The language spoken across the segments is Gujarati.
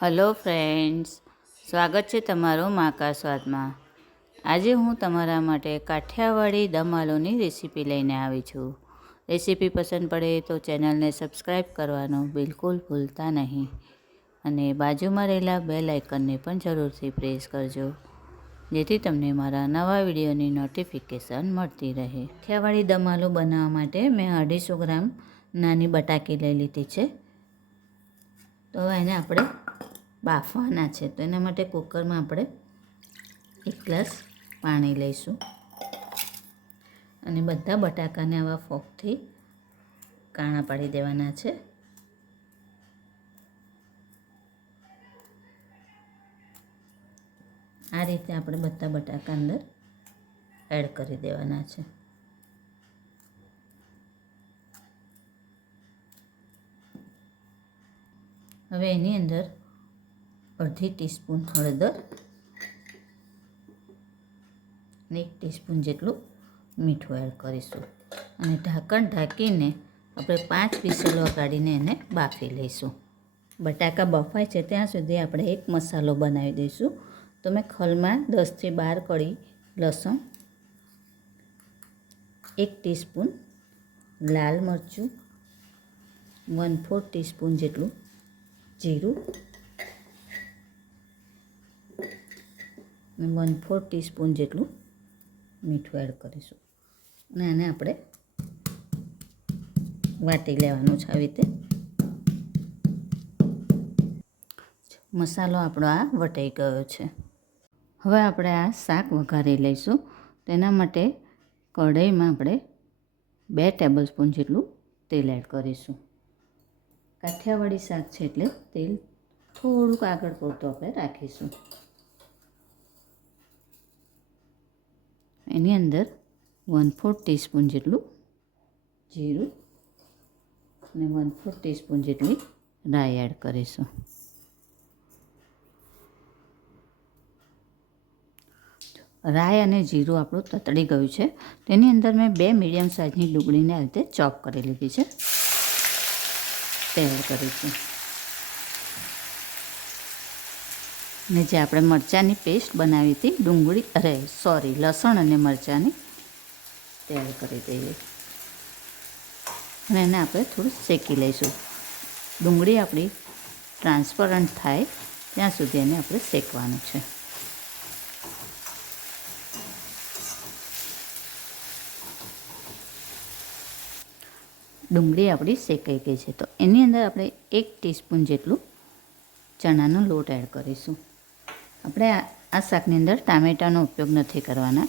હલો ફ્રેન્ડ્સ, સ્વાગત છે તમારું માકા સ્વાદમાં। આજે હું તમારા માટે કાઠિયાવાડી દમ આલુની રેસીપી લઈને આવી છું। રેસીપી પસંદ પડે તો ચેનલને સબસ્ક્રાઈબ કરવાનું બિલકુલ ભૂલતા નહીં અને બાજુમાં રહેલા બેલ આઇકનને પણ જરૂરથી પ્રેસ કરજો, જેથી તમને મારા નવા વિડીયોની નોટિફિકેશન મળતી રહે। કાઠિયાવાડી દમ આલુ બનાવવા માટે મેં 250 ગ્રામ નાની બટાકી લઈ લીધી છે। તો એને આપણે બાફવાના છે, તો એના માટે કુકરમાં આપણે 1 ગ્લાસ પાણી લઈશું અને બધા બટાકાને આવા ફોકથી કાણા પાડી દેવાના છે। આ રીતે આપણે બધા બટાકા અંદર એડ કરી દેવાના છે। હવે એની અંદર 1/2 ટીસ્પૂન હળદર અને 1 ટીસ્પૂન જેટલું મીઠું એડ કરીશું અને ઢાંકણ ઢાંકીને આપણે 5 વિસલ વગાડીને એને બાફી લઈશું। બટાકા બફાય છે ત્યાં સુધી આપણે એક મસાલો બનાવી દઈશું। તો મેં ખલમાં 10 થી 12 કળી લસણ, 1 ટીસ્પૂન લાલ મરચું, 1/4 ટીસ્પૂન જેટલું જીરું અને 1/4 ટીસ્પૂન જેટલું મીઠું એડ કરીશું અને આને આપણે વાટી લેવાનું છે। આવી રીતે મસાલો આપણો આ વટાઈ ગયો છે। હવે આપણે આ શાક વઘારી લઈશું। તેના માટે કઢાઈમાં આપણે 2 ટેબલસ્પૂન જેટલું તેલ એડ કરીશું। કાઠિયાવાડી શાક છે એટલે તેલ થોડુંક આગળ પડતું આપણે રાખીશું। એની અંદર 1/4 ટીસ્પૂન જેટલું જીરું અને 1/4 ટીસ્પૂન જેટલી રાઈ એડ કરીશું। રાઈ અને જીરું આપણું તતડી ગયું છે। તેની અંદર મેં 2 મીડિયમ સાઇઝની ડુંગળીને આ રીતે ચોપ કરી લીધી છે, તે એડ કરીશું અને જે આપણે મરચાંની પેસ્ટ બનાવી હતી લસણ અને મરચાંની, તે એડ કરી દઈએ અને એને આપણે થોડું શેકી લઈશું। ડુંગળી આપણી ટ્રાન્સપરન્ટ થાય ત્યાં સુધી એને આપણે શેકવાનું છે। ડુંગળી આપણી શેકાઈ ગઈ છે, તો એની અંદર આપણે 1 ટીસ્પૂન જેટલું ચણાનો લોટ એડ કરીશું। આપણે આ શાકની અંદર ટામેટાનો ઉપયોગ નથી કરવાના,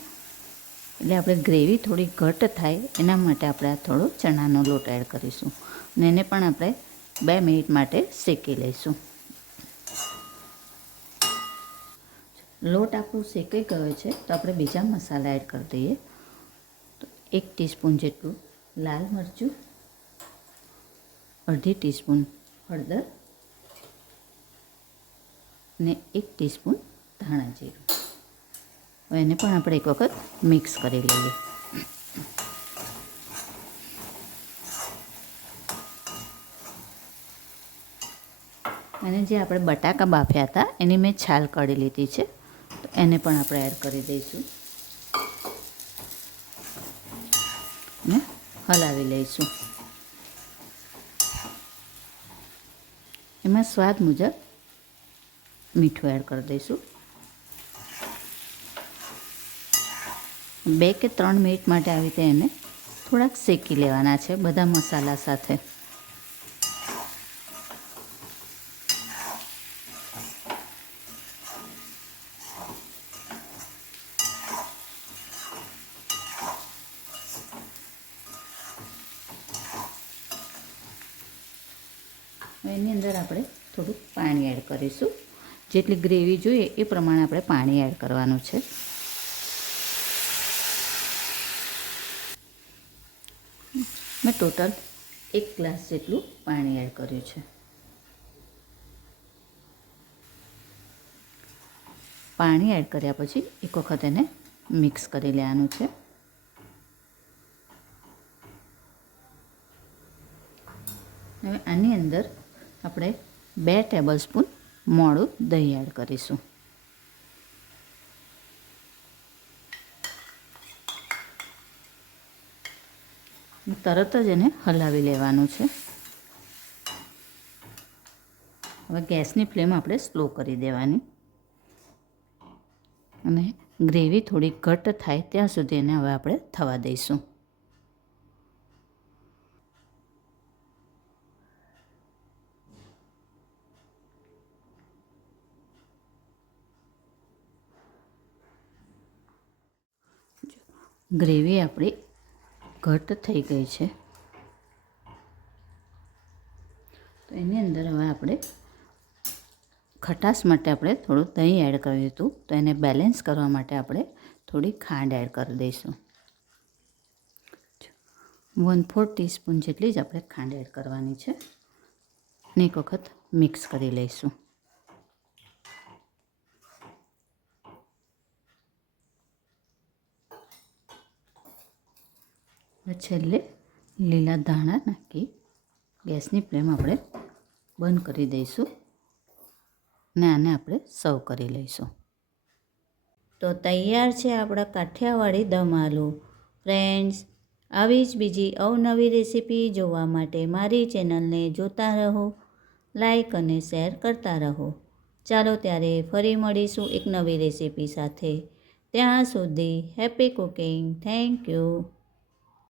એટલે આપણે ગ્રેવી થોડી ઘટ થાય એના માટે આપણે આ થોડો ચણાનો લોટ એડ કરીશું અને એને પણ આપણે 2 મિનિટ માટે શેકી લઈશું। લોટ આપણો શેકાઈ ગયો છે, તો આપણે બીજા મસાલા એડ કરી દઈએ। તો 1 ટીસ્પૂન જેટલું લાલ મરચું, 1/2 ટીસ્પૂન હળદર અને 1 ટીસ્પૂન ધાણા જીરું। હવે એને પણ આપણે એક વખત મિક્સ કરી લઈએ। અને જે આપણે બટાકા બાફ્યા હતા એની મેં છાલ કાઢી લીધી છે, તો એને પણ આપણે એડ કરી દઈશું અને હલાવી લઈશું। એમાં સ્વાદ મુજબ મીઠું એડ કરી દઈશું। 2 કે 3 મિનિટ માટે આવી રીતે એને થોડાક શેકી લેવાના છે બધા મસાલા સાથે। એની અંદર આપણે થોડુંક પાણી એડ કરીશું, જેટલી ગ્રેવી જોઈએ એ પ્રમાણે આપણે પાણી એડ કરવાનું છે। મેં ટોટલ 1 ગ્લાસ જેટલું પાણી એડ કર્યું છે। પાણી એડ કર્યા પછી એક વખત એને મિક્સ કરી લેવાનું છે। હવે આની અંદર આપણે 2 ટેબલસ્પૂન મોડું દહીં એડ કરીશું. તરત જ એને હલાવી લેવાનું છે. હવે ગેસની ફ્લેમ આપણે સ્લો કરી દેવાની અને ગ્રેવી થોડી ઘટ્ટ થાય ત્યાં સુધી એને હવે આપણે થવા દઈશું. ગ્રેવી આપણી ઘટ્ટ થઈ ગઈ છે, તો એની અંદર હવે આપણે ખટાશ માટે આપણે થોડું દહીં એડ કર્યું હતું, તો એને બેલેન્સ કરવા માટે આપણે થોડી ખાંડ એડ કરી દઈશું. 1/4 ટીસ્પૂન જેટલી જ આપણે ખાંડ એડ કરવાની છે અને એક વખત મિક્સ કરી લઈશું. છેલ્લે લીલા ધાણા નાખી ગેસની ફ્લેમ આપણે બંધ કરી દઈશું અને આને આપણે સર્વ કરી લઈશું. તો તૈયાર છે આપણા કાઠિયાવાડી દમ આલુ. ફ્રેન્ડ્સ, આવી જ બીજી અવનવી રેસીપી જોવા માટે મારી ચેનલને જોતા રહો, લાઈક અને શેર કરતા રહો. ચાલો ત્યારે ફરી મળીશું એક નવી રેસીપી સાથે. ત્યાં સુધી હેપી કુકિંગ. Thank you.